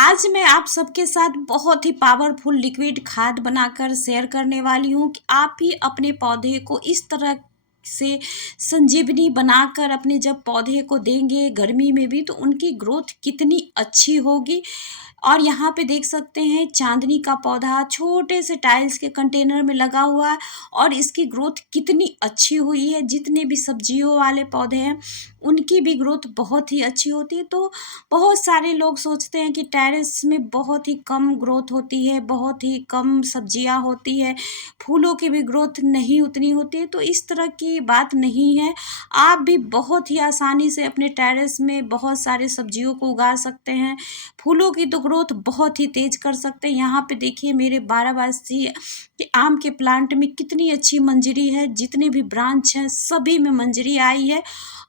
आज मैं आप सबके साथ बहुत ही पावरफुल लिक्विड खाद बनाकर शेयर करने वाली हूँ कि आप भी अपने पौधे को इस तरह से संजीवनी बनाकर अपने जब पौधे को देंगे गर्मी में भी तो उनकी ग्रोथ कितनी अच्छी होगी। और यहाँ पे देख सकते हैं चांदनी का पौधा छोटे से टाइल्स के कंटेनर में लगा हुआ है और इसकी ग्रोथ कितनी अच्छी हुई है। जितने भी सब्जियों वाले पौधे हैं उनकी भी ग्रोथ बहुत ही अच्छी होती है। तो बहुत सारे लोग सोचते हैं कि टेरेस में बहुत ही कम ग्रोथ होती है, बहुत ही कम सब्जियां होती है, फूलों की भी ग्रोथ नहीं उतनी होती है। तो इस तरह की बात नहीं है। आप भी बहुत ही आसानी से अपने टेरेस में बहुत सारे सब्जियों को उगा सकते हैं। फूलों की तो ग्रोथ बहुत ही तेज कर सकते हैं। यहाँ पे देखिए मेरे 12 के आम के प्लांट में कितनी अच्छी मंजरी है। जितने भी ब्रांच हैं सभी में मंजरी आई है।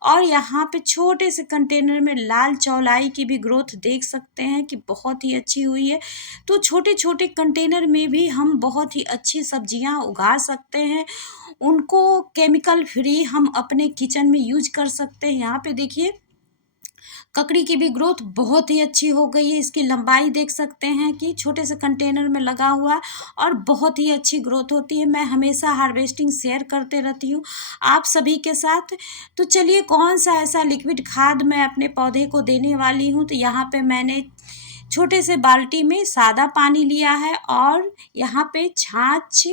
और यहाँ पे छोटे से कंटेनर में लाल चौलाई की भी ग्रोथ देख सकते हैं कि बहुत ही अच्छी हुई है। तो छोटे छोटे कंटेनर में भी हम बहुत ही अच्छी सब्जियां उगा सकते हैं। उनको केमिकल फ्री हम अपने किचन में यूज कर सकते हैं। यहाँ पे देखिए ककड़ी की भी ग्रोथ बहुत ही अच्छी हो गई है। इसकी लंबाई देख सकते हैं कि छोटे से कंटेनर में लगा हुआ है और बहुत ही अच्छी ग्रोथ होती है। मैं हमेशा हार्वेस्टिंग शेयर करते रहती हूँ आप सभी के साथ। तो चलिए कौन सा ऐसा लिक्विड खाद मैं अपने पौधे को देने वाली हूँ। तो यहाँ पे मैंने छोटे से बाल्टी में सादा पानी लिया है और यहाँ पे छाछ,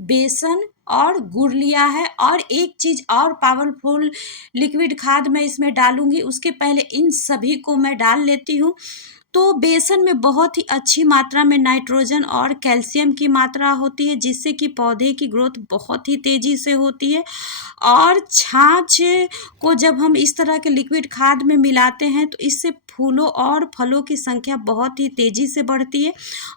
बेसन और गुड़ लिया है। और एक चीज़ और पावरफुल लिक्विड खाद मैं इसमें डालूंगी, उसके पहले इन सभी को मैं डाल लेती हूँ। तो बेसन में बहुत ही अच्छी मात्रा में नाइट्रोजन और कैल्शियम की मात्रा होती है जिससे कि पौधे की ग्रोथ बहुत ही तेज़ी से होती है। और छाछ को जब हम इस तरह के लिक्विड खाद में मिलाते हैं तो इससे फूलों और फलों की संख्या बहुत ही तेज़ी से बढ़ती है।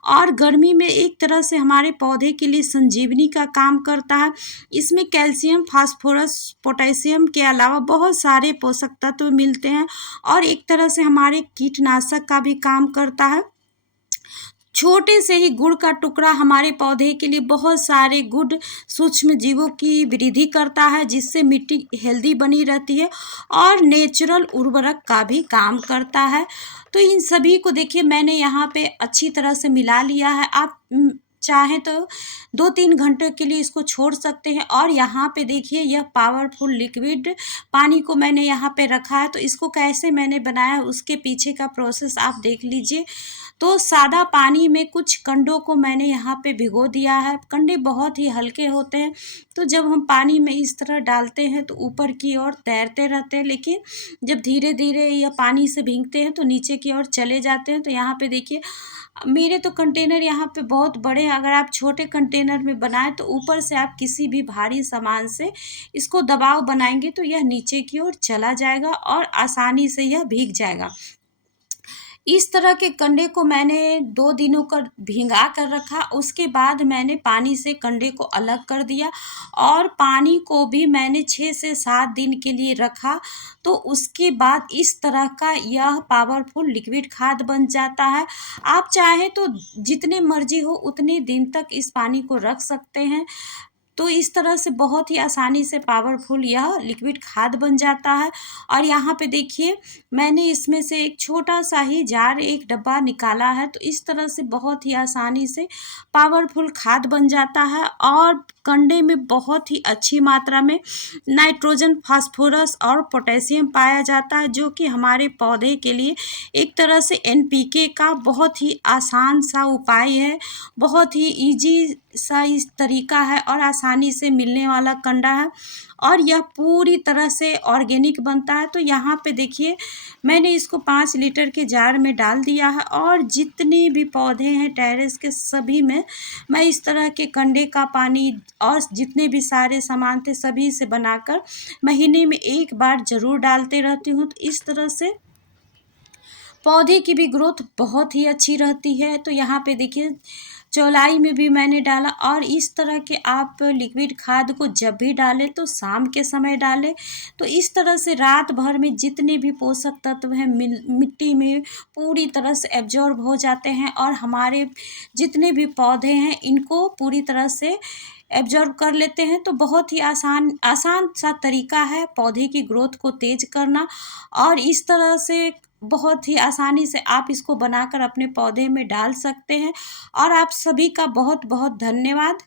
और गर्मी में एक तरह से हमारे पौधे के लिए संजीवनी का काम करता है। इसमें कैल्शियम, फास्फोरस, पोटेशियम के अलावा बहुत सारे पोषक तत्व मिलते हैं और एक तरह से हमारे कीटनाशक का भी काम करता है। छोटे से ही गुड़ का टुकड़ा हमारे पौधे के लिए बहुत सारे गुड सूक्ष्म जीवों की वृद्धि करता है जिससे मिट्टी हेल्दी बनी रहती है और नेचुरल उर्वरक का भी काम करता है। तो इन सभी को देखिए मैंने यहाँ पे अच्छी तरह से मिला लिया है। आप चाहें तो 2-3 घंटे के लिए इसको छोड़ सकते हैं। और यहाँ पे देखिए यह पावरफुल लिक्विड पानी को मैंने यहाँ पे रखा है। तो इसको कैसे मैंने बनाया उसके पीछे का प्रोसेस आप देख लीजिए। तो सादा पानी में कुछ कंडों को मैंने यहाँ पे भिगो दिया है। कंडे बहुत ही हल्के होते हैं तो जब हम पानी में इस तरह डालते हैं तो ऊपर की ओर तैरते रहते हैं, लेकिन जब धीरे धीरे या पानी से भीगते हैं तो नीचे की ओर चले जाते हैं। तो यहाँ पे देखिए मेरे तो कंटेनर यहाँ पे बहुत बड़े हैं। अगर आप छोटे कंटेनर में बनाएं तो ऊपर से आप किसी भी भारी सामान से इसको दबाव बनाएंगे तो यह नीचे की ओर चला जाएगा और आसानी से यह भीग जाएगा। इस तरह के कंडे को मैंने 2 दिनों का भिंगा कर रखा। उसके बाद मैंने पानी से कंडे को अलग कर दिया और पानी को भी मैंने 6 से 7 दिन के लिए रखा। तो उसके बाद इस तरह का यह पावरफुल लिक्विड खाद बन जाता है। आप चाहें तो जितने मर्जी हो उतने दिन तक इस पानी को रख सकते हैं। तो इस तरह से बहुत ही आसानी से पावरफुल यह लिक्विड खाद बन जाता है। और यहाँ पे देखिए मैंने इसमें से एक छोटा सा ही जार, एक डब्बा निकाला है। तो इस तरह से बहुत ही आसानी से पावरफुल खाद बन जाता है और कंडे में बहुत ही अच्छी मात्रा में नाइट्रोजन, फास्फोरस और पोटेशियम पाया जाता है जो कि हमारे पौधे के लिए एक तरह से एनपीके का बहुत ही आसान सा उपाय है। बहुत ही इजी सा इस तरीका है और आसानी से मिलने वाला कंडा है और यह पूरी तरह से ऑर्गेनिक बनता है। तो यहाँ पे देखिए मैंने इसको 5 लीटर के जार में डाल दिया है और जितने भी पौधे हैं टेरेस के सभी में मैं इस तरह के कंडे का पानी और जितने भी सारे सामान थे सभी से बनाकर महीने में एक बार ज़रूर डालते रहती हूँ। तो इस तरह से पौधे की भी ग्रोथ बहुत ही अच्छी रहती है। तो यहाँ पे देखिए चौलाई में भी मैंने डाला और इस तरह के आप लिक्विड खाद को जब भी डालें तो शाम के समय डालें। तो इस तरह से रात भर में जितने भी पोषक तत्व हैं मिट्टी में पूरी तरह से एब्जॉर्ब हो जाते हैं और हमारे जितने भी पौधे हैं इनको पूरी तरह से एब्जॉर्ब कर लेते हैं। तो बहुत ही आसान सा तरीका है पौधे की ग्रोथ को तेज करना। और इस तरह से बहुत ही आसानी से आप इसको बनाकर अपने पौधे में डाल सकते हैं। और आप सभी का बहुत बहुत धन्यवाद।